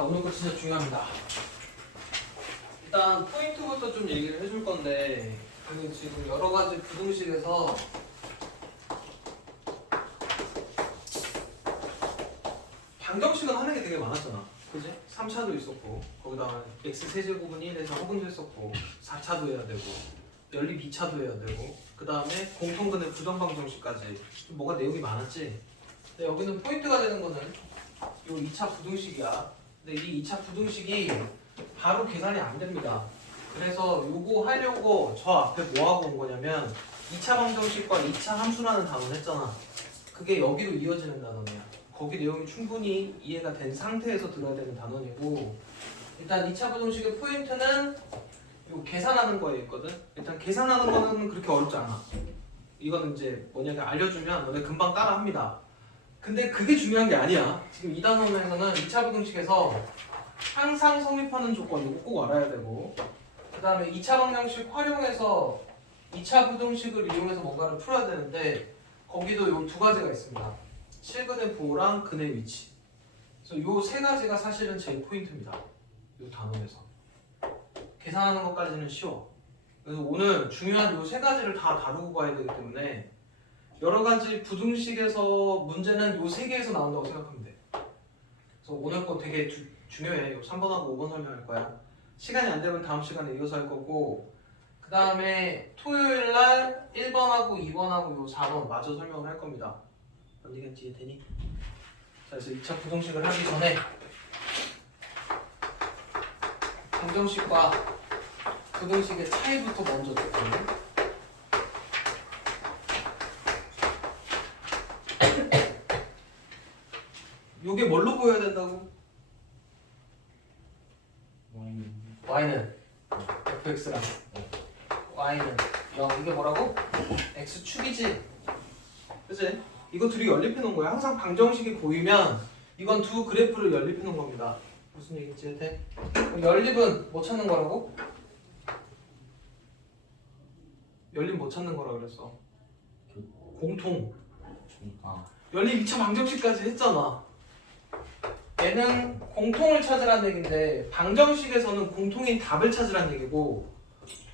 자, 오늘 거 진짜 중요합니다. 일단 포인트부터 좀 얘기를 해줄 건데, 그 지금 여러 가지 부등식에서 방정식은 하는 게 되게 많았잖아. 그지? 3차도 있었고, 거기다가 x세제곱은 1에서 허근도 했었고, 4차도 해야 되고, 연립 2차도 해야 되고, 그 다음에 공통근의 부정방정식까지 좀 뭐가 내용이 많았지. 근데 여기는 포인트가 되는 거는 요 2차 부등식이야. 근데 이 2차 부등식이 바로 계산이 안 됩니다. 그래서 요거 하려고 저 앞에 뭐 하고 온 거냐면 2차 방정식과 2차 함수라는 단어를 했잖아. 그게 여기로 이어지는 단어냐. 거기 내용이 충분히 이해가 된 상태에서 들어야 되는 단원이고, 일단 2차 부등식의 포인트는 요 계산하는 거에 있거든. 일단 계산하는 거는 그렇게 어렵지 않아. 이거는 이제 뭐냐면 알려주면 너네 금방 따라 합니다. 근데 그게 중요한 게 아니야. 지금 이 단원에서는 2차 부등식에서 항상 성립하는 조건 이거 꼭 알아야 되고, 그 다음에 2차 방정식 활용해서 2차 부등식을 이용해서 뭔가를 풀어야 되는데, 거기도 요 두 가지가 있습니다. 실근의 부호랑 근의 위치. 그래서 요 세 가지가 사실은 제일 포인트입니다. 요 단원에서. 계산하는 것까지는 쉬워. 그래서 오늘 중요한 요 세 가지를 다 다루고 가야 되기 때문에 여러 가지 부등식에서 문제는 요 세 개에서 나온다고 생각하면 돼. 그래서 오늘 거 되게 중요해. 요 3번하고 5번 설명할 거야. 시간이 안 되면 다음 시간에 이어서 할 거고, 그 다음에 토요일 날 1번하고 2번하고 요 4번 마저 설명을 할 겁니다. 언니가 이해되니? 자, 그래서 2차 부등식을 하기 전에 방정식과 부등식의 차이부터 먼저 듣고, 요게 뭘로 보여야 된다고? y는 fx랑 y는 0. 이게 뭐라고? x축이지. 그치? 이거 둘이 연립해 놓은 거야. 항상 방정식이 보이면 이건 두 그래프를 연립해 놓은 겁니다. 무슨 얘기인지 돼? 연립은 뭐 찾는 거라고? 연립 뭐 찾는 거라 그랬어? 공통. 연립 2차 방정식까지 했잖아. 얘는 공통을 찾으라는 얘기인데, 방정식에서는 공통인 답을 찾으라는 얘기고,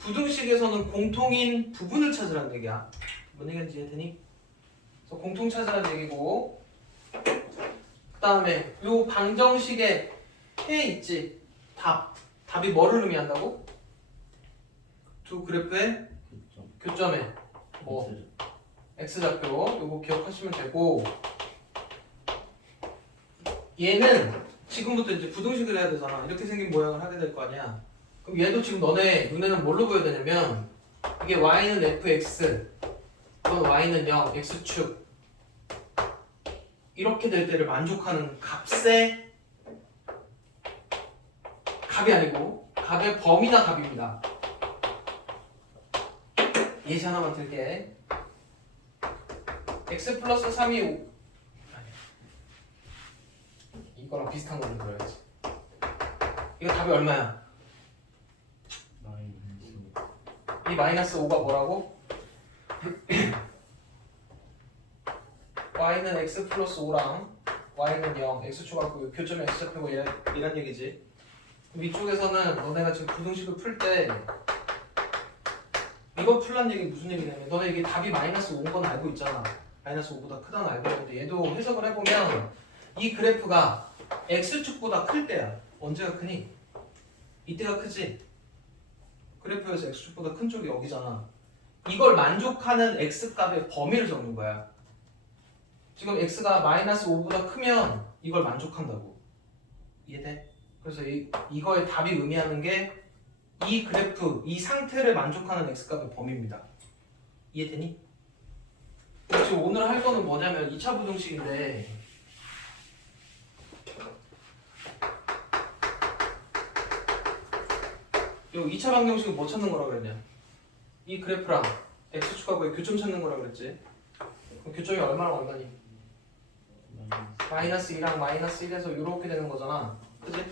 부등식에서는 공통인 부분을 찾으라는 얘기야. 뭔 얘기인지 이해되니? 그래서 공통 찾으라는 얘기고, 그 다음에 요 방정식에 해 있지. 답이 뭐를 의미한다고? 두 그래프의 교점에 뭐 x좌표 요거 기억하시면 되고, 얘는 지금부터 이제 부등식을 해야 되잖아. 이렇게 생긴 모양을 하게 될 거 아니야. 그럼 얘도 지금 너네 눈에는 뭘로 보여야 되냐면, 이게 y는 fx, 이건 y는 0, x축, 이렇게 될 때를 만족하는 값의 값이 아니고 값의 범위나 값입니다. 예시 하나만 들게. x 플러스 3이 5, 이거랑 비슷한 걸로 들어야지. 이거 답이 얼마야? 이 마이너스 5가 뭐라고? y는 x 플러스 5랑 y는 0, x축하고 교점이 x좌표고 이란 얘기지. 위쪽에서는 너네가 지금 부등식을 풀 때 이거 풀란 얘기 무슨 얘기냐면, 너네 이게 답이 마이너스 5인 건 알고 있잖아. 마이너스 5보다 크다는 알고 있는데, 얘도 해석을 해보면 이 그래프가 x축보다 클 때야. 언제가 크니? 이때가 크지. 그래프에서 x축보다 큰 쪽이 여기잖아. 이걸 만족하는 x값의 범위를 적는 거야. 지금 x가 마이너스 5보다 크면 이걸 만족한다고. 이해돼? 그래서 이거의 답이 의미하는 게 이 그래프, 이 상태를 만족하는 x값의 범위입니다. 이해되니? 지금 오늘 할 거는 뭐냐면 2차 부등식인데, 이 2차 방정식은 뭐 찾는 거라 그랬냐? 이 그래프랑 x축하고의 교점 찾는 거라 그랬지. 그럼 교점이 얼마랑 얼마니? 마이너스 2랑 마이너스 1에서 이렇게 되는 거잖아. 그치?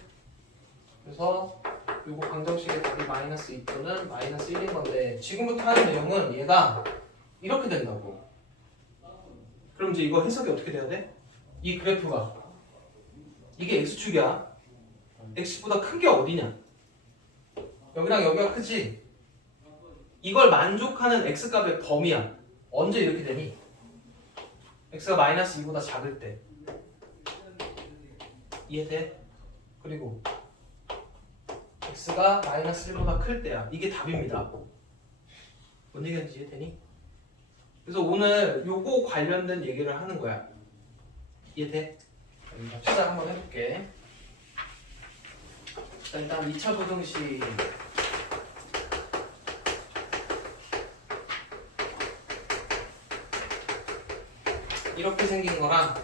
그래서 요거 방정식의 답이 마이너스 2 또는 마이너스 1인 건데, 지금부터 하는 내용은 얘가 이렇게 된다고. 그럼 이제 이거 해석이 어떻게 돼야 돼? 이 그래프가 이게 x축이야. X보다 큰 게 어디냐? 여기랑 여기가 크지? 이걸 만족하는 X값의 범위야. 언제 이렇게 되니? X가 마이너스 2보다 작을 때. 이해돼? 그리고 X가 마이너스 1보다 클 때야. 이게 답입니다. 뭔 얘기인지 이해되니? 그래서 오늘 요거 관련된 얘기를 하는 거야. 이해돼? 시작 한번 해볼게. 자, 일단 2차 부등식 이렇게 생긴 거랑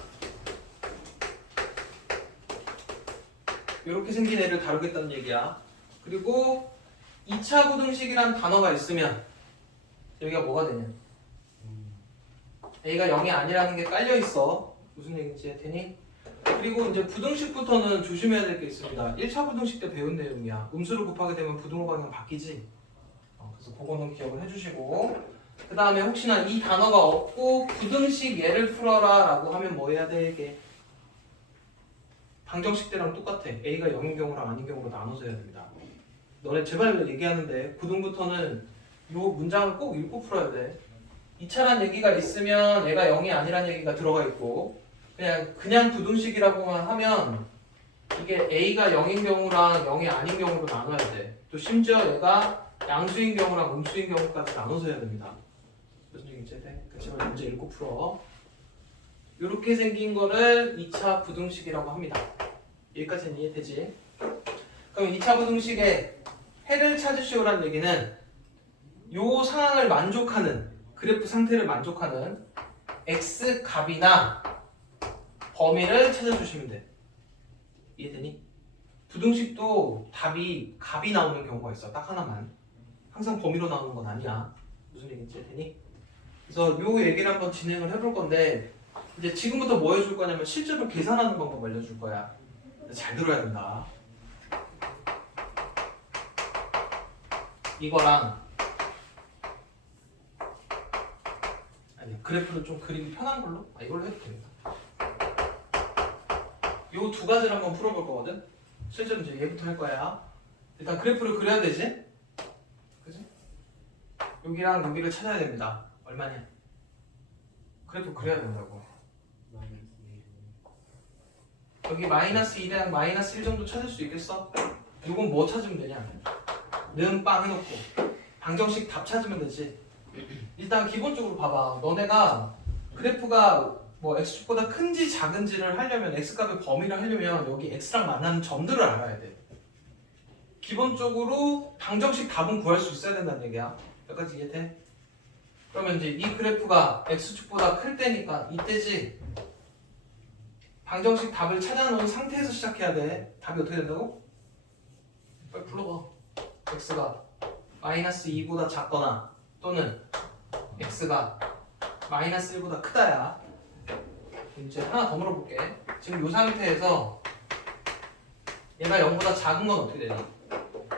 이렇게 생긴 애를 다루겠다는 얘기야. 그리고 2차 부등식이란 단어가 있으면 여기가 뭐가 되냐? A가 0이 아니라는 게 깔려 있어. 무슨 얘기인지 테니? 그리고 이제 부등식부터는 조심해야 될 게 있습니다. 1차 부등식 때 배운 내용이야. 음수를 곱하게 되면 부등호 방향 바뀌지. 그래서 그거는 기억을 해주시고, 그 다음에 혹시나 이 단어가 없고 부등식 예를 풀어라 라고 하면 뭐 해야 돼? 이게 방정식 때랑 똑같아. A가 0인 경우랑 아닌 경우로 나눠서 해야 됩니다. 너네 제발 얘기하는데 부등부터는 이 문장을 꼭 읽고 풀어야 돼. 2차란 얘기가 있으면 얘가 0이 아니란 얘기가 들어가 있고, 그냥 부등식이라고만 하면 이게 A가 0인 경우랑 0이 아닌 경우로 나눠야 돼. 또 심지어 얘가 양수인 경우랑 음수인 경우까지 나눠서 해야 됩니다. 무슨 얘기인지 돼? 제발 문제 읽고 풀어. 이렇게 생긴 거를 2차 부등식이라고 합니다. 여기까지는 이해되지? 그럼 2차 부등식의 해를 찾으시오란 얘기는 요 상황을 만족하는 그래프 상태를 만족하는 x 값이나 범위를 찾아주시면 돼. 이해되니? 부등식도 답이 값이 나오는 경우가 있어. 딱 하나만. 항상 범위로 나오는 건 아니야. 무슨 얘기인지 이해되니? 그래서 요 얘기를 한번 진행을 해볼 건데, 이제 지금부터 뭐 해줄 거냐면 실제로 계산하는 방법 알려줄 거야. 잘 들어야 된다. 이거랑 아니 그래프를 좀 그리기 편한 걸로? 이걸로 해도 됩니다. 요 두 가지를 한번 풀어볼 거거든. 실제로 이제 얘부터 할 거야. 일단 그래프를 그려야 되지? 그지? 여기랑 여기를 찾아야 됩니다. 얼마냐? 그래프 그려야 된다고. 여기 마이너스 2랑 마이너스 1 정도 찾을 수 있겠어? 이건 뭐 찾으면 되냐? 는 빵 해놓고 방정식 답 찾으면 되지. 일단 기본적으로 봐봐. 너네가 그래프가 뭐 x축보다 큰지 작은지를 하려면 x값의 범위를 하려면 여기 x랑 만나는 점들을 알아야 돼. 기본적으로 방정식 답은 구할 수 있어야 된다는 얘기야. 여기까지 이해돼? 그러면 이제 이 그래프가 x축보다 클 때니까 이때지. 방정식 답을 찾아놓은 상태에서 시작해야 돼. 답이 어떻게 된다고? 빨리 불러봐. x가 마이너스 2보다 작거나 또는 x가 마이너스 1보다 크다야. 이제 하나 더 물어볼게. 지금 이 상태에서 얘가 0보다 작은 건 어떻게 되니?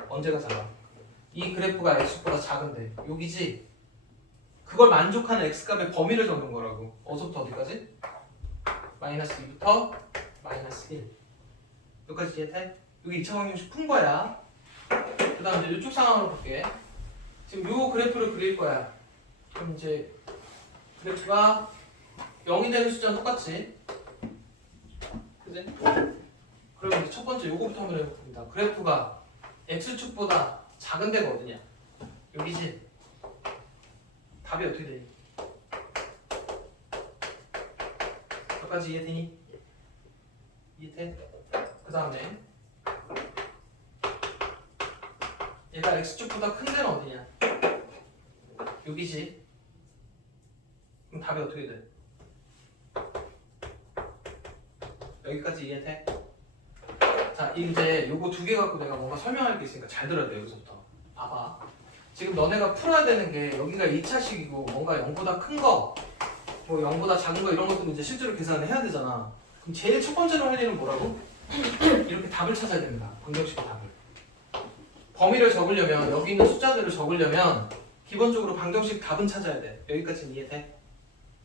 언제가 작아? 이 그래프가 x보다 작은데 여기지? 그걸 만족하는 x값의 범위를 적는 거라고. 어디서부터 어디까지? 마이너스 2부터 마이너스 1. 여기까지 이해돼? 여기 2차 방정식 푼 거야. 그 다음 이제 이쪽 상황을 볼게. 지금 요 그래프를 그릴 거야. 그럼 이제 그래프가 0이 되는 숫자는 똑같지? 그지? 그럼 이제 첫 번째 요거부터 한번 해봅니다. 그래프가 x축보다 작은 데가 어디냐? 여기지? 답이 어떻게 되니? 여기까지 이해되니? 이해돼? 그 다음에 얘가 x축보다 큰 데는 어디냐? 여기지? 그럼 답이 어떻게 돼? 여기까지 이해돼? 자, 이제 요거 두 개 갖고 내가 뭔가 설명할 게 있으니까 잘 들어야 돼. 여기서부터 봐봐. 지금 너네가 풀어야 되는 게 여기가 2차식이고 뭔가 0보다 큰 거, 뭐 0보다 작은 거 이런 것도 이제 실제로 계산을 해야 되잖아. 그럼 제일 첫 번째로 할 일은 뭐라고? 이렇게 답을 찾아야 됩니다. 방정식의 답을. 범위를 적으려면, 여기 있는 숫자들을 적으려면 기본적으로 방정식 답은 찾아야 돼. 여기까지는 이해돼?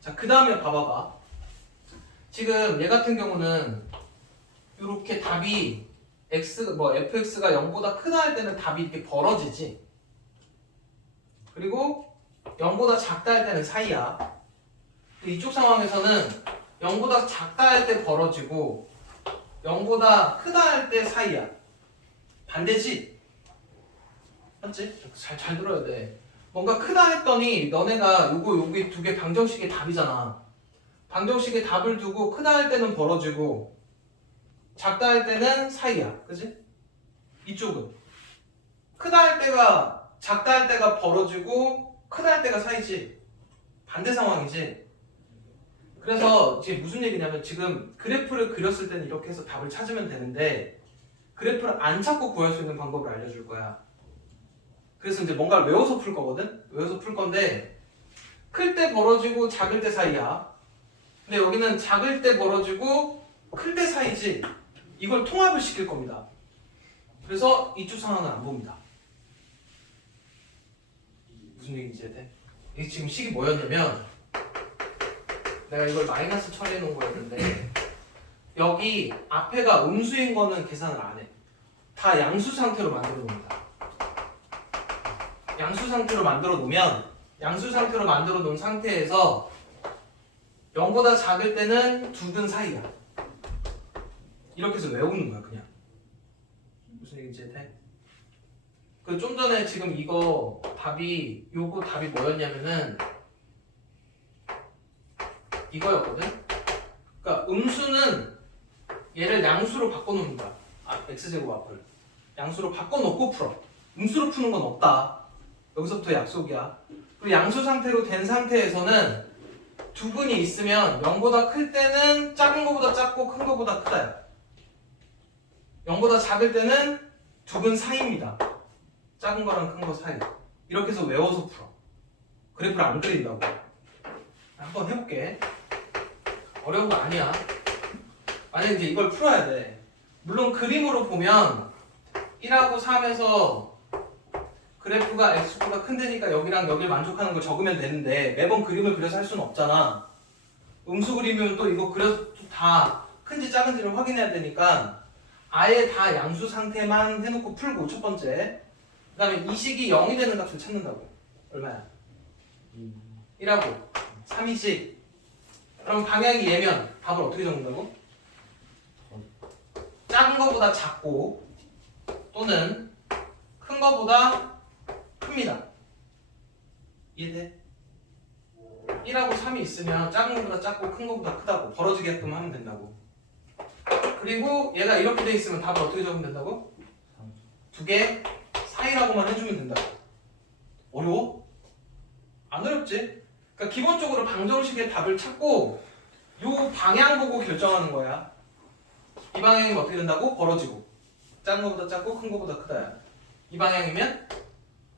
자, 그 다음에 봐봐봐. 지금 얘 같은 경우는 이렇게 답이 fx가 0보다 크다 할 때는 답이 이렇게 벌어지지. 그리고 0보다 작다 할 때는 사이야. 이쪽 상황에서는 0보다 작다 할 때 벌어지고 0보다 크다 할 때 사이야. 반대지? 맞지? 잘 들어야 돼. 뭔가 크다 했더니 너네가 여기 두 개 방정식의 답이잖아. 방정식의 답을 두고 크다 할 때는 벌어지고 작다 할 때는 사이야. 그지? 이쪽은 크다 할 때가 작다 할 때가 벌어지고 크다 할 때가 사이지. 반대 상황이지. 그래서 지금 무슨 얘기냐면 지금 그래프를 그렸을 때는 이렇게 해서 답을 찾으면 되는데 그래프를 안 찾고 구할 수 있는 방법을 알려줄 거야. 그래서 이제 뭔가를 외워서 풀 거거든? 외워서 풀 건데 클 때 벌어지고 작을 때 사이야. 근데 여기는 작을 때 벌어지고 클 때 사이지. 이걸 통합을 시킬 겁니다. 그래서 이쪽 상황은 안 봅니다. 무슨 얘기인지 이해돼? 이게 지금 식이 뭐였냐면 내가 이걸 마이너스 처리해 놓은 거였는데 여기 앞에가 음수인 거는 계산을 안 해. 다 양수 상태로 만들어 놓는다. 양수 상태로 만들어 놓은 상태에서 0보다 작을 때는 두근 사이야. 이렇게 해서 외우는 거야 그냥. 무슨 얘기인지 이해돼? 그 좀 전에 지금 요거 답이 뭐였냐면은 이거였거든? 그러니까 음수는 얘를 양수로 바꿔놓는다. x제곱 앞을 양수로 바꿔놓고 풀어. 음수로 푸는 건 없다. 여기서부터 약속이야. 그리고 양수 상태로 된 상태에서는 두근이 있으면 0보다 클 때는 작은 거보다 작고 큰 거보다 크다야. 0보다 작을 때는 두근 사이입니다. 작은 거랑 큰 거 사이. 이렇게 해서 외워서 풀어. 그래프를 안 그린다고. 한번 해볼게. 어려운 거 아니야. 만약에 이제 이걸 풀어야 돼. 물론 그림으로 보면 1하고 3에서 그래프가 x축보다 큰 데니까 여기랑 여기를 만족하는 걸 적으면 되는데 매번 그림을 그려서 할 수는 없잖아. 음수 그리면 또 이거 그려서 다 큰지 작은지를 확인해야 되니까 아예 다 양수 상태만 해놓고 풀고 첫 번째. 그 다음에 이 식이 0이 되는 값을 찾는다고. 얼마야? 1하고 3이지. 그럼 방향이 얘면 답을 어떻게 적는다고? 작은 거보다 작고 또는 큰 거보다 큽니다. 이해돼? 1하고 3이 있으면 작은 거보다 작고 큰 거보다 크다고 벌어지게끔 하면 된다고. 그리고 얘가 이렇게 돼 있으면 답을 어떻게 적으면 된다고? 두 개 사이라고만 해주면 된다고. 어려워? 안 어렵지? 그러니까 기본적으로 방정식의 답을 찾고 요 방향 보고 결정하는 거야. 이 방향이면 어떻게 된다고? 벌어지고 작은 거보다 작고 큰 거보다 크다야. 이 방향이면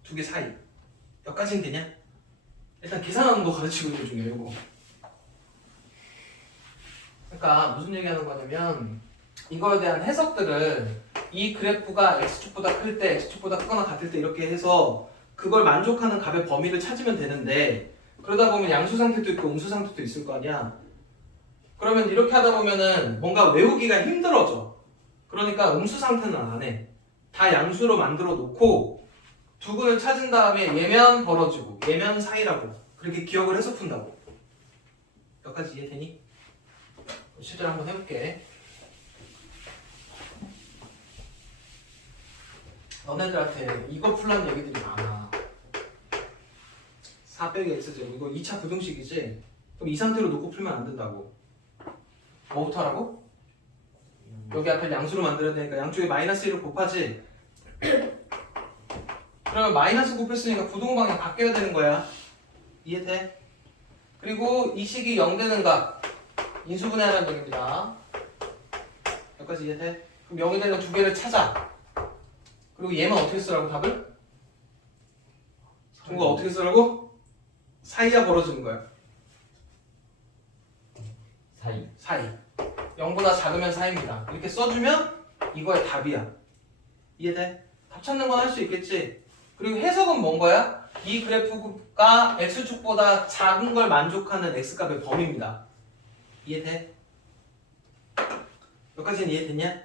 두 개 사이. 여기까지는 되냐? 일단 계산하는 거 가르치고 있는 중이에요 이거. 그러니까 무슨 얘기하는 거냐면 이거에 대한 해석들을 이 그래프가 x축보다 클 때, x축보다 크거나 같을 때 이렇게 해서 그걸 만족하는 값의 범위를 찾으면 되는데 그러다 보면 양수 상태도 있고 음수 상태도 있을 거 아니야. 그러면 이렇게 하다 보면은 뭔가 외우기가 힘들어져. 그러니까 음수 상태는 안 해. 다 양수로 만들어 놓고 두근을 찾은 다음에 얘면 벌어지고 얘면 사이라고 그렇게 기억을 해서 푼다고. 여기까지 이해되니? 실제로 한번 해볼게. 너네들한테 이거 풀라는 얘기들이 많아. 4 빼기 x제곱 이거 2차 부등식이지? 그럼 이 상태로 놓고 풀면 안 된다고. 뭐부터 하라고? 여기 앞에 양수로 만들어야 되니까 양쪽에 마이너스 1을 곱하지? 그러면 마이너스 곱했으니까 부동 방향 바뀌어야 되는 거야. 이해돼? 그리고 이 식이 0 되는 값 인수분해하라는 얘기입니다. 여기까지 이해돼? 그럼 0이 되는 두 개를 찾아. 그리고 얘만 어떻게 쓰라고 답을? 중국어 어떻게 쓰라고? 사이야 벌어지는 거야. 사이. 0보다 작으면 사이입니다. 이렇게 써주면 이거의 답이야. 이해돼? 답 찾는 건 할 수 있겠지? 그리고 해석은 뭔 거야? 이 그래프가 x축보다 작은 걸 만족하는 x값의 범위입니다. 이해돼? 여기까지는 이해됐냐?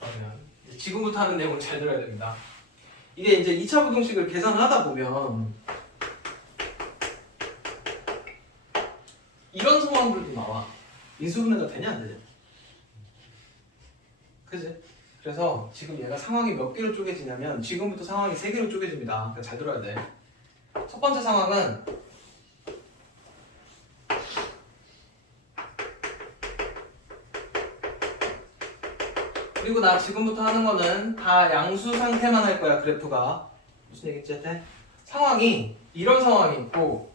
그러면 지금부터 하는 내용을 잘 들어야 됩니다. 이게 이제 2차 부등식을 계산하다 보면 이런 상황들도 나와. 인수분해가 되냐 안 되냐. 그지? 그래서 지금 얘가 상황이 몇 개로 쪼개지냐면 지금부터 상황이 3개로 쪼개집니다. 그러니까 잘 들어야 돼. 첫 번째 상황은 그리고 나 지금부터 하는 거는 다 양수 상태만 할 거야. 그래프가 무슨 얘기지? 상황이 이런 상황이 있고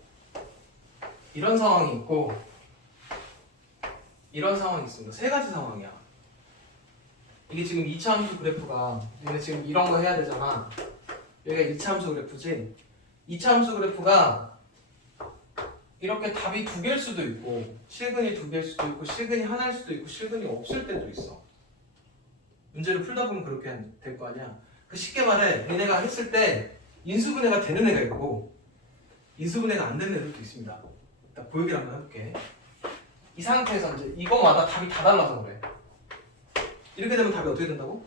이런 상황이 있고 이런 상황이 있습니다. 3가지 상황이야. 이게 지금 2차 함수 그래프가 얘네 지금 이런 거 해야 되잖아. 여기가 2차 함수 그래프지. 2차 함수 그래프가 이렇게 답이 2개일 수도 있고 실근이 2개일 수도 있고 실근이 하나일 수도 있고 실근이 없을 때도 있어. 문제를 풀다 보면 그렇게 될 거 아니야. 그 쉽게 말해 얘네가 했을 때 인수분해가 되는 애가 있고 인수분해가 안 되는 애들도 있습니다. 일단 보여기를 한번 해볼게. 이 상태에서 이제 이거마다 답이 다 달라서 그래. 이렇게 되면 답이 어떻게 된다고?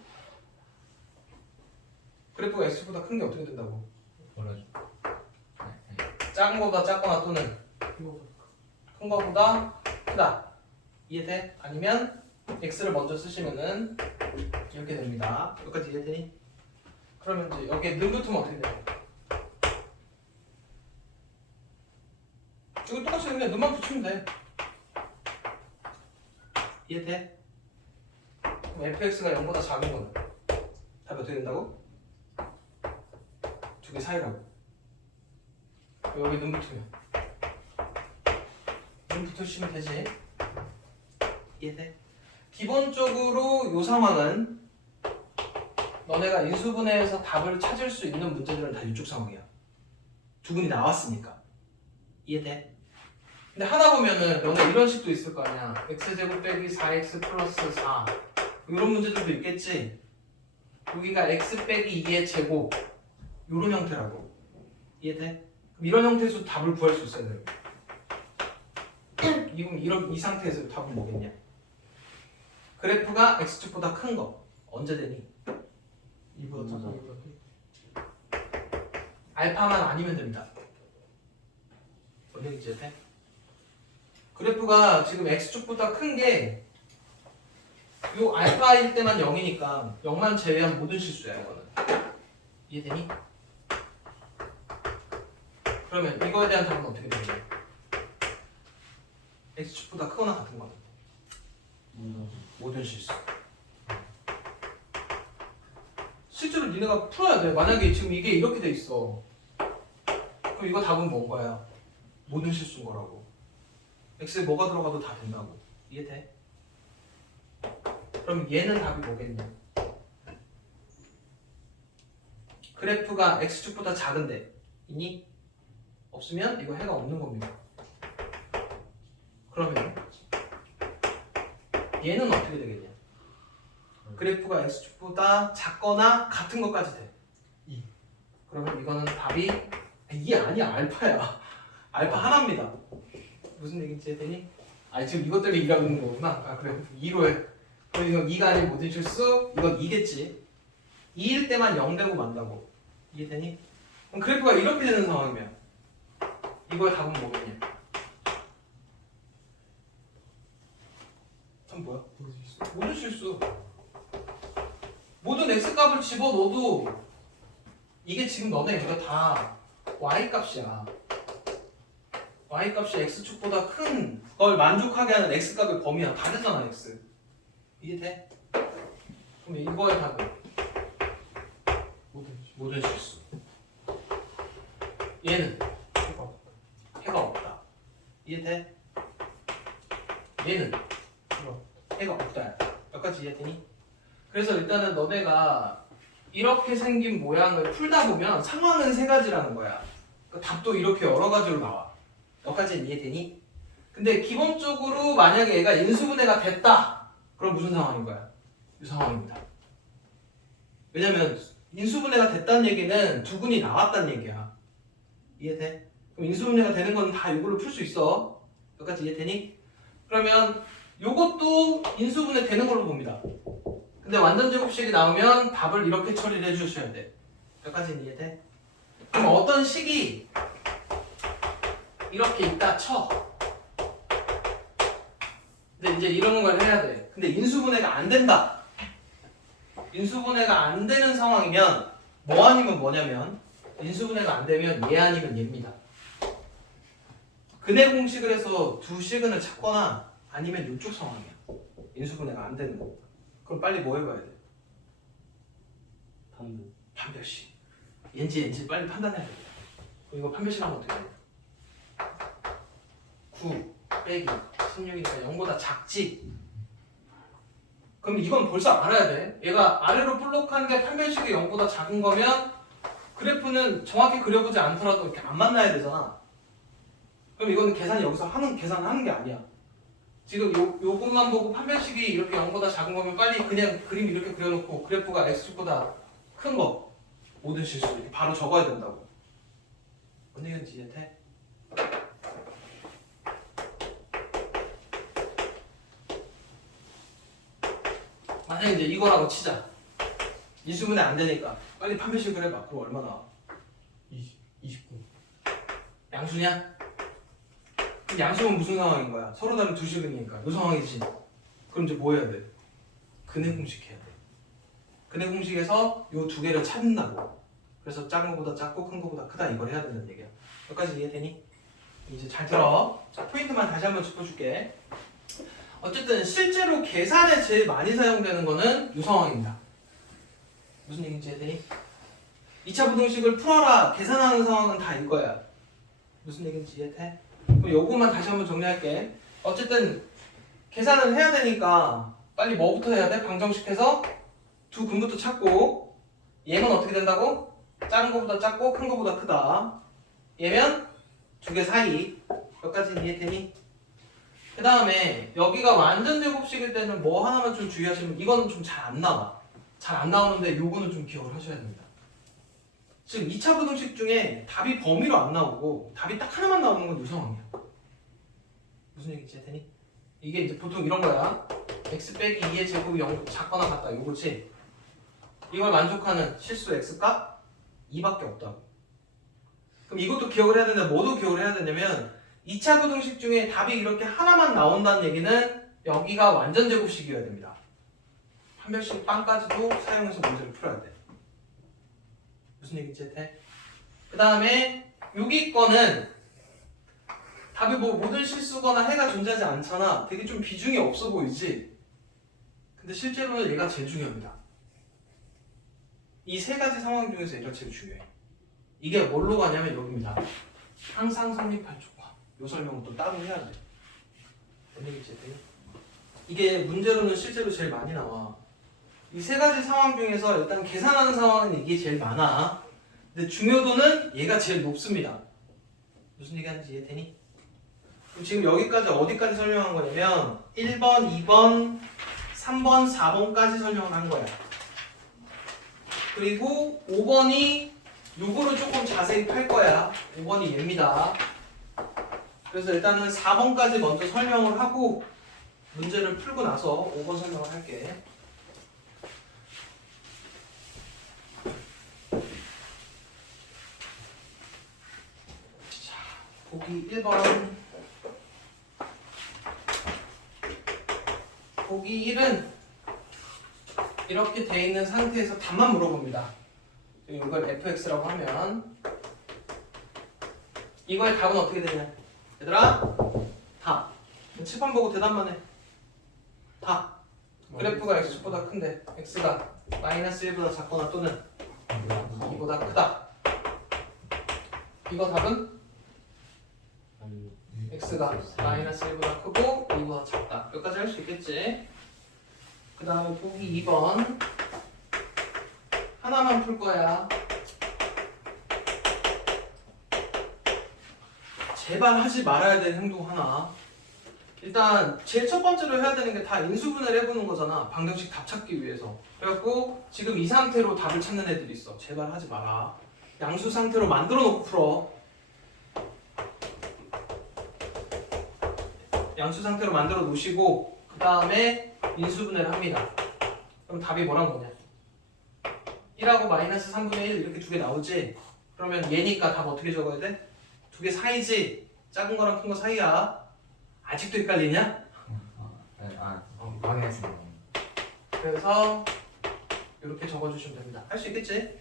그래프가 x보다 큰 게 어떻게 된다고? 뭐라죠? 작은 거보다 작거나 또는 큰 거보다 크다. 이해돼? 아니면 x를 먼저 쓰시면은 이렇게 됩니다. 여기까지 이해되니? 그러면 이제 여기에 는 붙으면 어떻게 돼요? 이거 똑같이 그냥 는만 붙이면 돼. 이해돼? 그럼 fx가 0보다 작은 거는 답이 어떻게 된다고? 2개 사이라고. 여기 는 붙으면 는 붙으시면 되지. 이해돼? 기본적으로 이 상황은 너네가 인수분해에서 답을 찾을 수 있는 문제들은 다 이쪽 상황이야. 2군이 나왔으니까. 이해돼? 근데 하다 보면은 너네 이런 식도 있을 거 아니야. x제곱 빼기 4x 플러스 4 이런 문제들도 있겠지. 여기가 x 빼기 2의 제곱 이런 형태라고. 이해돼? 그럼 이런 형태에서 답을 구할 수 있어야 돼요. 이런 이 상태에서 답은 뭐겠냐? 그래프가 x축보다 큰 거 언제 되니? 이보다 작아. 알파만 아니면 됩니다. 뭔 얘기지? 그래프가 지금 x축보다 큰 게 요 알파일 때만 0이니까 0만 제외한 모든 실수야 이거는. 이해되니? 그러면 이거에 대한 답은 어떻게 되냐? x축보다 크거나 같은 거는 모든 실수. 실제로 니네가 풀어야 돼. 만약에 지금 이게 이렇게 돼 있어. 그럼 이거 답은 뭔 거야? 모든 실수인 거라고. x에 뭐가 들어가도 다 된다고. 이해돼? 그럼 얘는 답이 뭐겠냐? 그래프가 x축보다 작은데 이니? 없으면 이거 해가 없는 겁니다. 그러면 얘는 어떻게 되겠냐? 그래프가 x축보다 작거나 같은 것까지 돼. 2. 그러면 이거는 답이 2 아니야. 알파야. 알파 하나입니다. 무슨 얘기인지 해되니? 아니 지금 이것 때문에 2라고 있는 거구나. 아 그래 2로 해. 그럼 이건 2가 아닌 모든 실수? 이건 2겠지. 2일 때만 0 되고 만다고. 이해되니? 그럼 그래프가 이렇게 되는 상황이면 이거의 답은 뭐겠냐? 답은 뭐야? 모든 실수. 모든 x값을 집어넣어도 이게 지금 너네 이거 다 y값이야. y값이 x축보다 큰 걸 만족하게 하는 x값의 범위야. 다 되잖아 x. 이해돼? 그럼 이거의 답은 모든 실수. 얘는 해가 없다. 이해돼? 얘는 해가 없다. 여기까지 이해되니? 그래서 일단은 너네가 이렇게 생긴 모양을 풀다 보면 상황은 3가지라는 거야. 그러니까 답도 이렇게 여러 가지로 나와. 여기까지는 이해되니? 근데 기본적으로 만약에 얘가 인수분해가 됐다. 그럼 무슨 상황인 거야? 이 상황입니다. 왜냐면 인수분해가 됐다는 얘기는 2군이 나왔다는 얘기야. 이해돼? 그럼 인수분해가 되는 건 다 이걸로 풀 수 있어. 여기까지 이해되니? 그러면 요것도 인수분해 되는 걸로 봅니다. 근데 완전 제곱식이 나오면 답을 이렇게 처리를 해주셔야 돼. 여기까지는 이해돼? 그럼 어떤 식이 이렇게 있다 쳐. 근데 이제 이런 걸 해야 돼. 근데 인수분해가 안 된다. 인수분해가 안 되는 상황이면 뭐 아니면 뭐냐면 인수분해가 안 되면 얘 아니면 얘입니다. 근해 공식을 해서 두 시근을 찾거나 아니면 이쪽 상황이야. 인수분해가 안 되는 거. 그럼 빨리 뭐 해봐야 돼? 판별식. 얘인지 빨리 판단해야 돼. 그럼 이거 판별식 하면 어떻게 돼? 9 빼기 16이니까 0보다 작지? 그럼 이건 벌써 알아야 돼. 얘가 아래로 볼록한 게 판별식이 0보다 작은 거면 그래프는 정확히 그려보지 않더라도 이렇게 안 만나야 되잖아. 그럼 이거는 계산이 여기서 계산하는 게 아니야. 지금 요것만 보고 판별식이 이렇게 0보다 작은 거면 빨리 그냥 그림 이렇게 그려놓고 그래프가 x축보다 큰 거 모든 실수 이렇게 바로 적어야 된다고. 뭔 얘기인지 이해돼? 만약에 이제 이거라고 치자. 인수분해 안 되니까 빨리 판별식을 해봐. 그럼 얼마 나와? 29. 양수냐? 그럼 양수는 무슨 상황인 거야? 서로 다른 두 식이니까 이 상황이지. 그럼 이제 뭐 해야 돼? 근해 공식 해야 돼. 근해 공식에서 요 두 개를 찾는다고. 그래서 작은 거보다 작고 큰 거보다 크다 이걸 해야 된다는 얘기야. 여기까지 이해되니? 이제 잘 들어. 자, 포인트만 다시 한번 짚어줄게. 어쨌든 실제로 계산에 제일 많이 사용되는 거는 이 상황입니다. 무슨 얘기인지 이해되니? 2차 부등식을 풀어라 계산하는 상황은 다 이거야. 무슨 얘기인지 이해돼? 그럼 요거만 다시 한번 정리할게. 어쨌든 계산을 해야 되니까 빨리 뭐부터 해야 돼? 방정식해서 두 근부터 찾고 얘는 어떻게 된다고? 작은 거보다 작고 큰 거보다 크다. 얘면 두 개 사이. 여기까지 이해되니? 그 다음에 여기가 완전 제곱식일 때는 뭐 하나만 좀 주의하시면 이거는 좀 잘 안 나와. 잘 안 나오는데 요거는 좀 기억을 하셔야 됩니다. 지금 2차 부등식 중에 답이 범위로 안 나오고 답이 딱 하나만 나오는 건 이 상황이야. 무슨 얘기인지 이해되니? 이게 이제 보통 이런 거야. x 빼기 2의 제곱이 0 작거나 같다. 요거지. 이걸 만족하는 실수 x값 2밖에 없다고. 그럼 이것도 기억을 해야 되는데 뭐도 기억을 해야 되냐면 2차 부등식 중에 답이 이렇게 하나만 나온다는 얘기는 여기가 완전 제곱식이어야 됩니다. 판별식 빵까지도 사용해서 문제를 풀어야 돼. 무슨 얘기인지 이해돼? 그 다음에 여기 거는 답이 뭐 모든 실수거나 해가 존재하지 않잖아. 되게 좀 비중이 없어 보이지? 근데 실제로는 얘가 제일 중요합니다. 이 세 가지 상황 중에서 얘가 제일 중요해. 이게 뭘로 가냐면 여기입니다. 항상 성립할 조건. 요 설명은 또 따로 해야 돼. 뭔 얘기인지 이해돼? 이게 문제로는 실제로 제일 많이 나와. 이 세 가지 상황 중에서 일단 계산하는 상황은 이게 제일 많아. 근데 중요도는 얘가 제일 높습니다. 무슨 얘기하는지 이해되니? 그럼 지금 여기까지 어디까지 설명한 거냐면 1번, 2번, 3번, 4번까지 설명을 한 거야. 그리고 5번이 요거를 조금 자세히 팔 거야. 5번이 얘입니다. 그래서 일단은 4번까지 먼저 설명을 하고 문제를 풀고 나서 5번 설명을 할게. 보기 1번. 보기 1은 이렇게 돼 있는 상태에서 답만 물어봅니다. 이걸 fx라고 하면 이거의 답은 어떻게 되냐? 얘들아, 답. 칠판 보고 대답만 해. 답. 그래프가 x보다 큰데 x가 마이너스 1보다 작거나 또는 2보다 크다. 이거 답은 x가 마이너스 1보다 크고 2보다 작다. 여기까지 할 수 있겠지? 그 다음에 보기 2번 하나만 풀 거야. 제발 하지 말아야 되는 행동 하나. 일단 제일 첫 번째로 해야 되는 게 다 인수분해를 해보는 거잖아. 방정식 답 찾기 위해서. 그래갖고 지금 이 상태로 답을 찾는 애들이 있어. 제발 하지 마라. 양수 상태로 만들어 놓고 풀어. 양수 상태로 만들어 놓으시고 그 다음에 인수분해를 합니다. 그럼 답이 뭐란 거냐? 1하고 마이너스 3분의 1 이렇게 두 개 나오지? 그러면 얘니까 답 어떻게 적어야 돼? 두 개 사이지? 작은 거랑 큰 거 사이야. 아직도 헷갈리냐? 망했어. 그래서 이렇게 적어주시면 됩니다. 할 수 있겠지?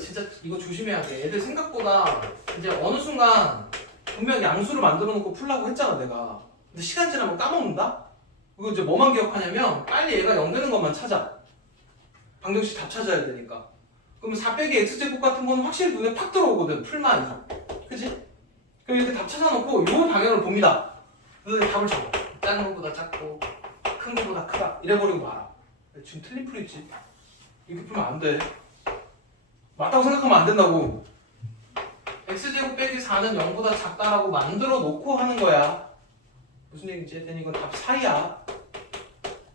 진짜 이거 조심해야 돼. 애들 생각보다 이제 어느 순간 분명 양수를 만들어 놓고 풀라고 했잖아 내가. 근데 시간 지나면 까먹는다? 이거 이제 뭐만 기억하냐면 빨리 얘가 0 되는 것만 찾아. 방정식 답 찾아야 되니까. 그러면 4 빼기 x제곱 같은 건 확실히 눈에 팍 들어오거든. 풀만이. 그치? 그럼 이렇게 답 찾아놓고 이 방향을 봅니다. 그래서 답을 적어. 작은 것보다 작고 큰 것보다 크다. 이래버리고 말아. 지금 틀린 풀이지. 이렇게 풀면 안 돼. 맞다고 생각하면 안 된다고. x제곱 빼기 4는 0보다 작다라고 만들어 놓고 하는 거야. 무슨 얘기인지 했더니 이건 답 사이야.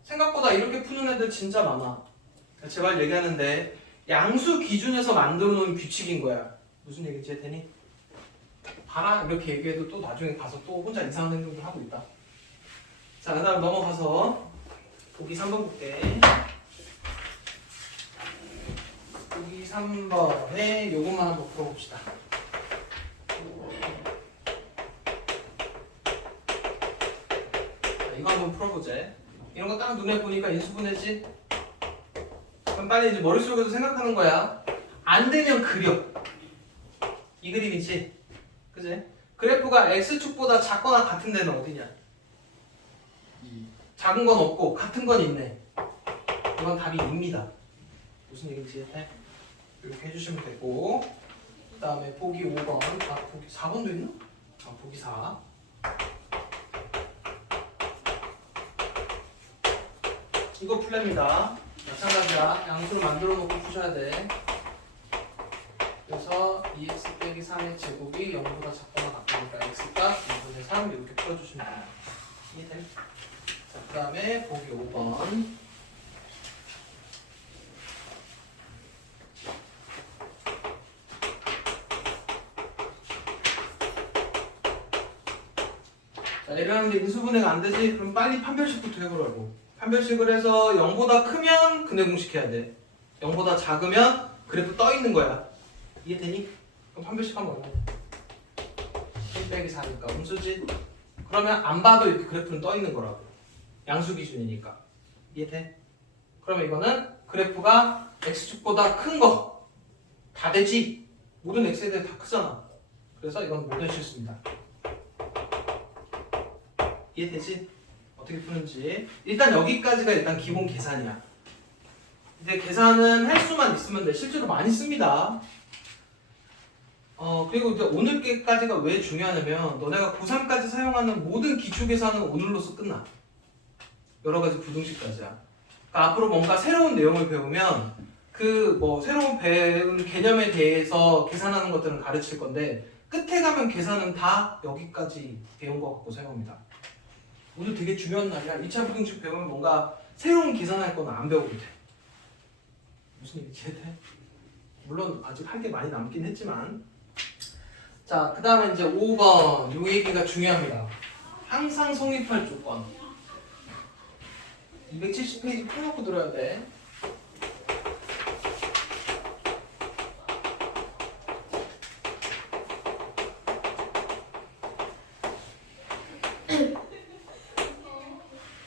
생각보다 이렇게 푸는 애들 진짜 많아. 제발 얘기하는데 양수 기준에서 만들어 놓은 규칙인 거야. 무슨 얘기인지 했더니 봐라 이렇게 얘기해도 또 나중에 가서 또 혼자 이상한 행동을 하고 있다. 자, 그 다음 넘어가서 보기 3번 볼게. 보기 3번에 요것만 한번 풀어봅시다. 자, 이거 한번 풀어보자. 이런 거 딱 눈에 보니까 인수분해지? 그럼 빨리 이제 머릿속에서 생각하는 거야. 안 되면 그려. 이 그림이지? 그지? 그래프가 x축보다 작거나 같은 데는 어디냐? 작은 건 없고 같은 건 있네. 이건 답이 2입니다. 무슨 얘기인지 해? 이렇게 해주시면 되고, 그 다음에 보기 5번, 보기 4번도 있나? 보기 4. 이거 풀랍니다. 마찬가지야. 양수를 만들어 놓고 푸셔야 돼. 그래서 2x 빼기 3의 제곱이 0보다 작거나 같으니까 x가 2분의 3 이렇게 풀어주시면 돼요. 이해돼? 자, 그 다음에 보기 5번. 자, 이러는데 인수분해가 안 되지? 그럼 빨리 판별식부터 해보라고. 판별식을 해서 0보다 크면 근해 공식 해야 돼. 0보다 작으면 그래프 떠 있는 거야. 이해되니? 그럼 판별식 한번 해. 1 빼기 4니까 음수지? 그러면 안 봐도 이렇게 그래프는 떠 있는 거라고. 양수 기준이니까. 이해돼? 그러면 이거는 그래프가 x축보다 큰 거 다 되지? 모든 x에 대해 다 크잖아. 그래서 이건 모든 실수입니다. 이해되지? 어떻게 푸는지. 일단 여기까지가 일단 기본 계산이야. 이제 계산은 할 수만 있으면 돼. 실제로 많이 씁니다. 그리고 이제 오늘까지가 왜 중요하냐면 너네가 고3까지 사용하는 모든 기초 계산은 오늘로써 끝나. 여러 가지 부등식까지야. 그러니까 앞으로 뭔가 새로운 내용을 배우면 새로운 배운 개념에 대해서 계산하는 것들은 가르칠 건데 끝에 가면 계산은 다 여기까지 배운 것 같고 생각합니다. 오늘 되게 중요한 날이야. 2차 부등식 배우면 뭔가 새로운 계산할 거는 안 배우게 돼. 무슨 얘기인지 이해돼? 물론 아직 할 게 많이 남긴 했지만. 자, 그 다음에 이제 5번. 요 얘기가 중요합니다. 항상 성립할 조건. 270페이지 펴놓고 들어야 돼.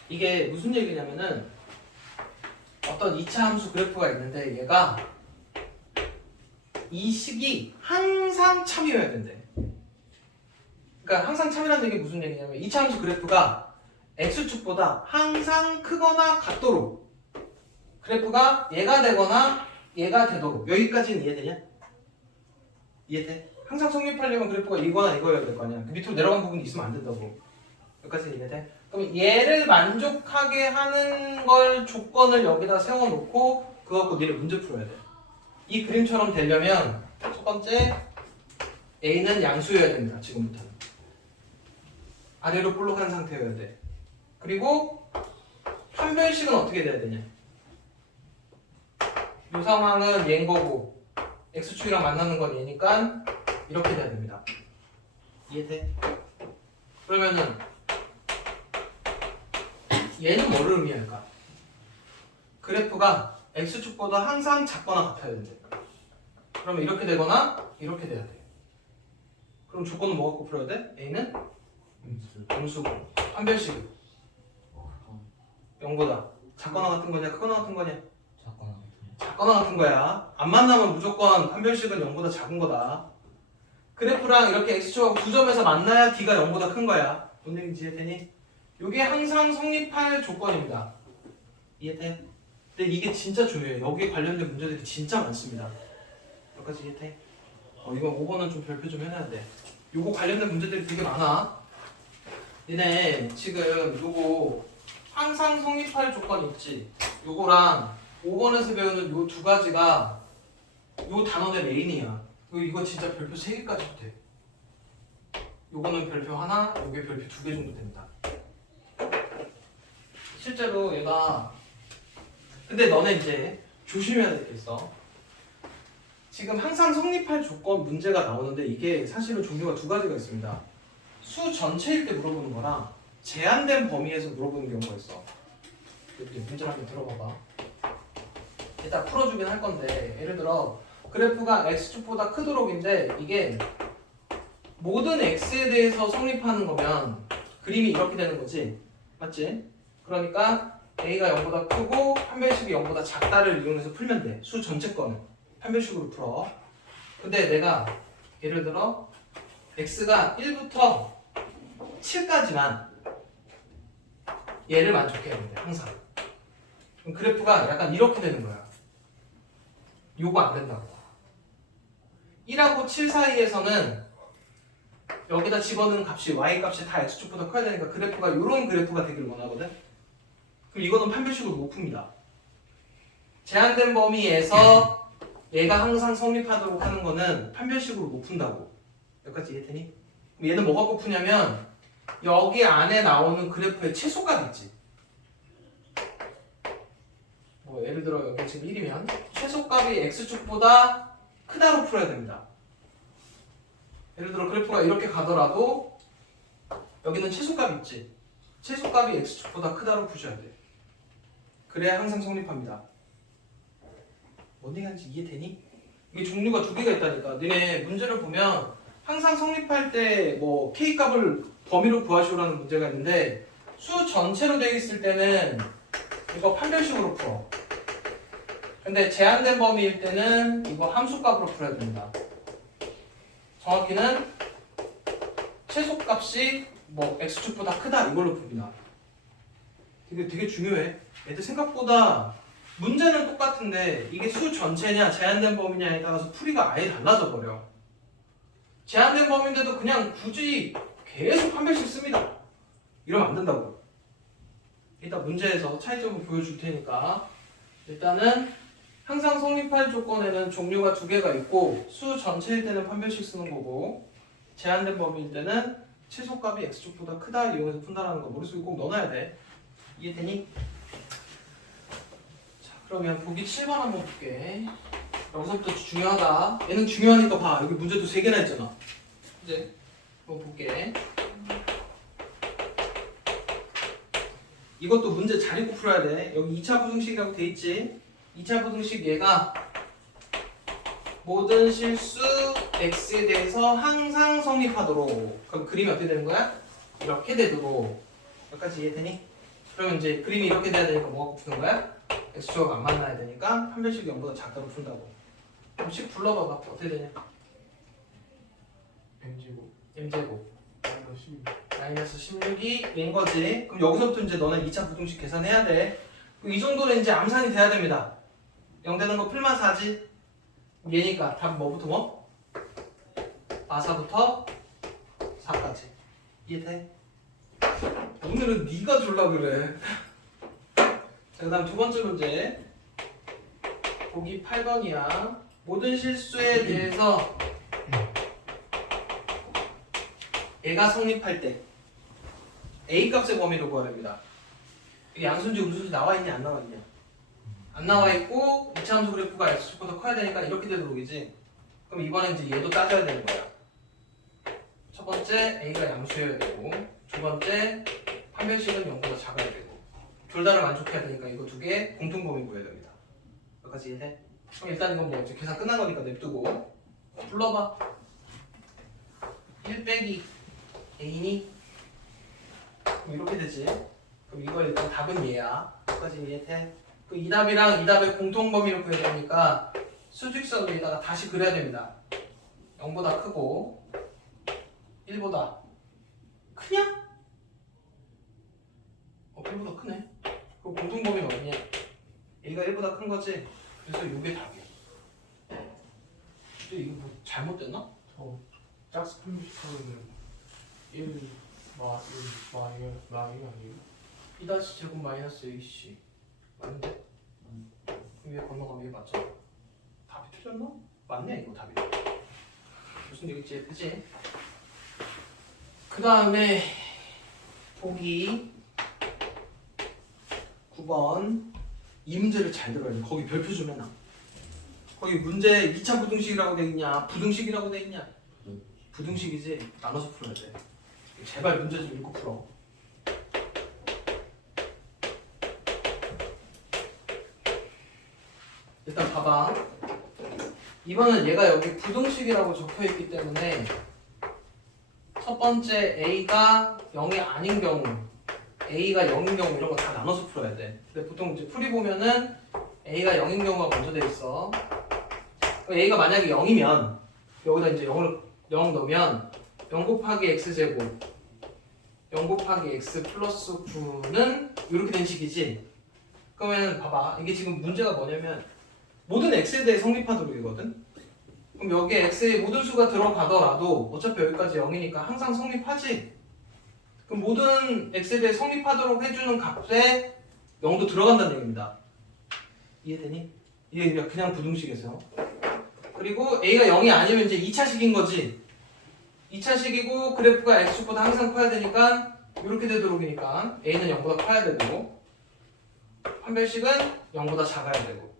이게 무슨 얘기냐면은 어떤 2차 함수 그래프가 있는데 얘가 이 식이 항상 참여해야 된대. 그러니까 항상 참여라는 얘기 무슨 얘기냐면 2차 함수 그래프가 x축보다 항상 크거나 같도록 그래프가 얘가 되거나 얘가 되도록. 여기까지는 이해되냐? 이해돼? 항상 성립하려면 그래프가 이거나 이거여야 될 거 아니야. 그 밑으로 내려간 부분이 있으면 안 된다고. 여기까지는 이해돼? 그럼 얘를 만족하게 하는 걸 조건을 여기다 세워놓고 그거 갖고 니네 문제 풀어야 돼. 이 그림처럼 되려면 첫 번째 A는 양수여야 됩니다. 지금부터는. 아래로 볼록한 상태여야 돼. 그리고 판별식은 어떻게 돼야 되냐? 이 상황은 얘인 거고 x축이랑 만나는 건 얘니까 이렇게 돼야 됩니다. 이해돼? 그러면은 얘는 뭐를 의미할까? 그래프가 x축보다 항상 작거나 같아야 된대. 그러면 이렇게 되거나 이렇게 돼야 돼. 그럼 조건은 뭐 갖고 풀어야 돼? a는 음수고 판별식은 0보다 작거나 같은 거냐 크거나 같은 거냐? 작거나 같은 작거나 같은 거야. 안 만나면 무조건 판별식은 0보다 작은 거다. 그래프랑 이렇게 x축하고 두 점에서 만나야 d가 0보다 큰 거야. 뭔 얘기인지 이해되니? 이게 항상 성립할 조건입니다. 이해돼? 근데 이게 진짜 중요해. 여기에 관련된 문제들이 진짜 많습니다. 여기까지 이해돼? 이거 5번은 좀 별표 좀 해놔야 돼. 요거 관련된 문제들이 되게 많아. 얘네 지금 요거 항상 성립할 조건 있지? 요거랑 5번에서 배우는 요 두 가지가 요 단원의 메인이야. 이거 진짜 별표 3개까지 돼. 요거는 별표 하나, 요게 별표 2개 정도 됩니다. 실제로 얘가 근데 너네 이제 조심해야 될 게 있어. 지금 항상 성립할 조건 문제가 나오는데 이게 사실은 종류가 두 가지가 있습니다. 수 전체일 때 물어보는 거랑 제한된 범위에서 물어보는 경우가 있어. 여기 문제를 한번 들어봐봐. 일단 풀어주긴 할 건데 예를 들어 그래프가 x축보다 크도록인데 이게 모든 x에 대해서 성립하는 거면 그림이 이렇게 되는 거지. 맞지? 그러니까 a가 0보다 크고 판별식이 0보다 작다를 이용해서 풀면 돼. 수 전체 거는 판별식으로 풀어. 근데 내가 예를 들어 x가 1부터 7까지만 얘를 만족해야 돼. 항상. 그럼 그래프가 약간 이렇게 되는 거야. 요거 안 된다고. 1하고 7 사이에서는 여기다 집어넣은 값이 y 값이 다 x축보다 커야 되니까 그래프가 이런 그래프가 되기를 원하거든. 그럼 이거는 판별식으로 못 풉니다. 제한된 범위에서 얘가 항상 성립하도록 하는 거는 판별식으로 못 푼다고. 여기까지 이해되니? 그럼 얘는 뭐 갖고 푸냐면 여기 안에 나오는 그래프의 최소값 있지. 뭐 예를 들어 여기 지금 1이면 최소값이 x축보다 크다로 풀어야 됩니다. 예를 들어 그래프가 이렇게 가더라도 여기는 최소값 있지. 최소값이 x축보다 크다로 푸셔야 돼. 그래야 항상 성립합니다. 뭔 얘기하는지 이해되니? 이게 종류가 두 개가 있다니까. 너네 문제를 보면 항상 성립할 때 뭐 k값을 범위로 구하시오라는 문제가 있는데 수 전체로 되어 있을 때는 이거 판별식으로 풀어. 근데 제한된 범위일 때는 이거 함수값으로 풀어야 됩니다. 정확히는 최소값이 뭐 x축보다 크다 이걸로 풉니다. 되게 중요해. 애들 생각보다 문제는 똑같은데 이게 수 전체냐 제한된 범위냐에 따라서 풀이가 아예 달라져 버려. 제한된 범위인데도 그냥 굳이 계속 판별식 씁니다. 이러면 안 된다고. 이따 문제에서 차이점을 보여줄 테니까 일단은 항상 성립할 조건에는 종류가 두 개가 있고 수 전체일 때는 판별식 쓰는 거고 제한된 범위일 때는 최소값이 x축보다 크다 이용해서 푼다라는 거 머릿속에 꼭 넣어놔야 돼. 이해되니? 자 그러면 보기 7번 한번 볼게. 여기서부터 중요하다. 얘는 중요하니까 봐. 여기 문제도 3개나 있잖아. 이제 한번 볼게. 이것도 문제 잘 읽고 풀어야 돼. 여기 2차 부등식이라고 돼 있지. 2차 부등식 얘가 모든 실수 x에 대해서 항상 성립하도록. 그럼 그림이 어떻게 되는 거야? 이렇게 되도록. 여기까지 이해되니? 그러면 이제 그림이 이렇게 돼야 되니까 뭐 갖고 푸는 거야? x축하고 안 만나야 되니까 판별식이 0보다 작다로 푼다고. 그럼 식 불러봐봐. 어떻게 되냐? m제곱 마이너스 16이 인 거지. 그럼 여기서부터 이제 너는 2차 부등식 계산해야 돼. 그럼 이 정도는 이제 암산이 돼야 됩니다. 0 되는 거 풀만 4지. 얘니까 답 뭐부터 뭐? 마사부터 4까지. 이해돼? 오늘은 네가 줄라 그래. 자, 그 다음 두 번째 문제. 보기 8번이야. 모든 실수에 대해서 얘가 성립할 때 A 값의 범위로 구해야 됩니다. 양수인지 음수인지 나와 있냐 안 나와 있냐? 안 나와 있고 이차함수 그래프가 x축보다 커야 되니까 이렇게 되도록이지. 그럼 이번엔 이제 얘도 따져야 되는 거야. 첫 번째 A가 양수여야 되고 두 번째 판별식은 0보다 작아야 되고 둘 다를 만족해야 되니까 이거 두 개 공통범위 구해야 됩니다. 여기까지 이해돼? 그럼 일단 이건 뭐 이제 계산 끝난 거니까 냅두고 불러봐. 1 빼기 a니 그럼 이렇게 되지. 그럼 이거 일단 답은 얘야. 여기까지 이해돼? 그 이 답이랑 이 답의 공통범위를 구해야 되니까 수직선에다가 다시 그려야 됩니다. 0보다 크고 1보다 크냐? 1보다 크네. 그럼 공통범위는 어디냐? A가 1보다 큰 거지? 그래서 이게 답이야. 근데 이거 뭐 잘못됐나? 짝수 편집하면 1 아니에요? 2다시 제곱 마이너스 AC 맞는데? 위에 건너가면 이게 맞잖아. 답이 틀렸나? 맞네 이거 답이. 무슨 얘기지? 그치? 그 다음에 보기 9번 이 문제를 잘 들어야 돼. 거기 별표 좀 해놔. 거기 문제 2차 부등식이라고 돼 있냐? 부등식이라고 돼 있냐? 부등식이지. 나눠서 풀어야 돼. 제발 문제 좀 읽고 풀어. 일단 봐봐. 이번은 얘가 여기 부등식이라고 적혀있기 때문에 첫 번째 A가 0이 아닌 경우 A가 0인 경우 이런 거 다 나눠서 풀어야 돼. 근데 보통 이제 풀이 보면은 A가 0인 경우가 먼저 돼 있어. A가 만약에 0이면 여기다 이제 0 넣으면 0 곱하기 x제곱 0 곱하기 x 플러스 9는 이렇게 된 식이지. 그러면 봐봐. 이게 지금 문제가 뭐냐면 모든 x에 대해 성립하도록이거든. 그럼 여기에 x의 모든 수가 들어가더라도 어차피 여기까지 0이니까 항상 성립하지. 그럼 모든 x에 대해 성립하도록 해주는 값에 0도 들어간다는 얘기입니다. 이해되니? 이게 그냥 부등식에서. 그리고 a가 0이 아니면 이제 2차식인 거지. 2차식이고 그래프가 x축보다 항상 커야 되니까 이렇게 되도록이니까 a는 0보다 커야 되고 판별식은 0보다 작아야 되고.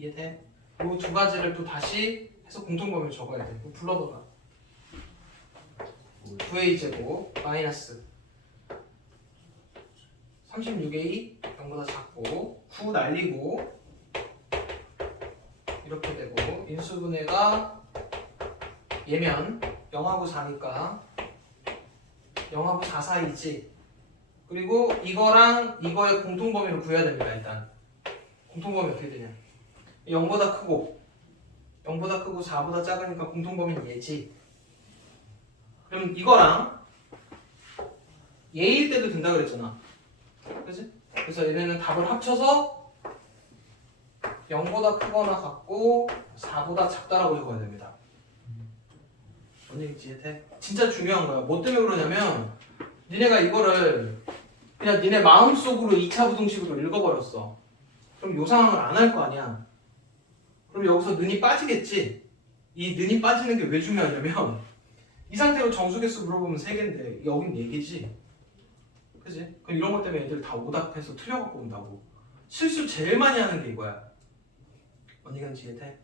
이해돼? 이 두 가지를 또 다시 해서 공통범위를 적어야 돼. 이거 불러봐봐. 9a제곱 마이너스 36a 0보다 작고 9 날리고 이렇게 되고 인수분해가 얘면 0하고 4니까 0하고 4 사이지. 그리고 이거랑 이거의 공통범위를 구해야 됩니다. 일단 공통범위 어떻게 되냐? 0보다 크고 4보다 작으니까 공통범위는 얘지. 그럼 이거랑 얘일 때도 된다 그랬잖아. 그치? 그래서 얘네는 답을 합쳐서 0보다 크거나 같고 4보다 작다라고 적어야 됩니다. 뭔 얘기지? 이해돼? 진짜 중요한 거야. 뭐 때문에 그러냐면 니네가 이거를 그냥 니네 마음속으로 2차 부등식으로 읽어버렸어. 그럼 요 상황을 안 할 거 아니야. 그럼 여기서 는이 빠지겠지. 이 는이 빠지는 게 왜 중요하냐면 이 상태로 정수개수 물어보면 3개인데 여긴 4개지. 그지? 그럼 이런 것 때문에 애들 다 오답해서 틀려갖고 온다고. 실수 제일 많이 하는 게 이거야. 언니가 이해돼?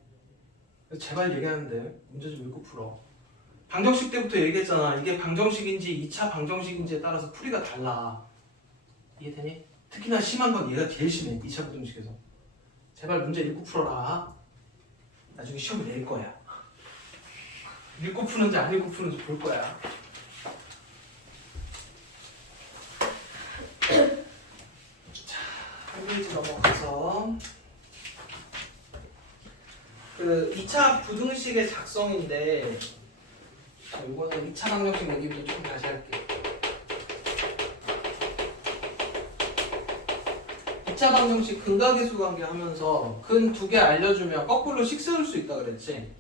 제발 얘기하는데 문제 좀 읽고 풀어. 방정식 때부터 얘기했잖아. 이게 방정식인지 2차 방정식인지에 따라서 풀이가 달라. 이해되니? 특히나 심한 건 얘가 제일 심해. 2차 부등식에서. 제발 문제 읽고 풀어라. 나중에 시험을 낼 거야. 읽고 푸는지 안 읽고 푸는지 볼 거야. 자, 한 페이지 넘어가서 그 2차 부등식의 작성인데 자, 이거는 2차 방정식 얘기부터 좀 다시 할게. 2차 방정식 근각계수 관계 하면서 근 2개 알려주면 거꾸로 식 세울 수 있다 그랬지?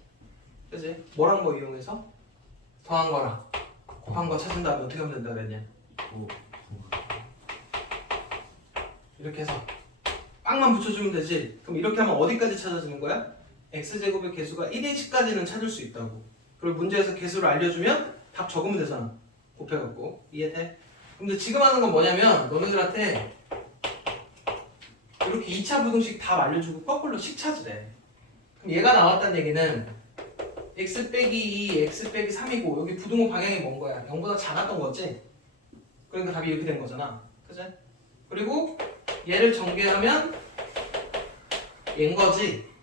그치? 뭐랑 뭐 이용해서? 더한 거랑 곱한 거 찾은 다음에 어떻게 하면 된다 그랬냐? 이렇게 해서 빵만 붙여주면 되지? 그럼 이렇게 하면 어디까지 찾아지는 거야? x제곱의 개수가 1인치까지는 찾을 수 있다고. 그리고 문제에서 개수를 알려주면 답 적으면 되잖아. 곱해갖고. 이해돼? 근데 지금 하는 건 뭐냐면 너네들한테 이렇게 2차 부등식 답 알려주고 거꾸로 식 찾으래. 그럼 얘가 나왔다는 얘기는 x 빼기 2, x 빼기 3이고 여기 부등호 방향이 뭔 거야? 0보다 작았던 거지? 그러니까 답이 이렇게 된 거잖아. 그치? 그리고 얘를 전개하면 얘인 거지.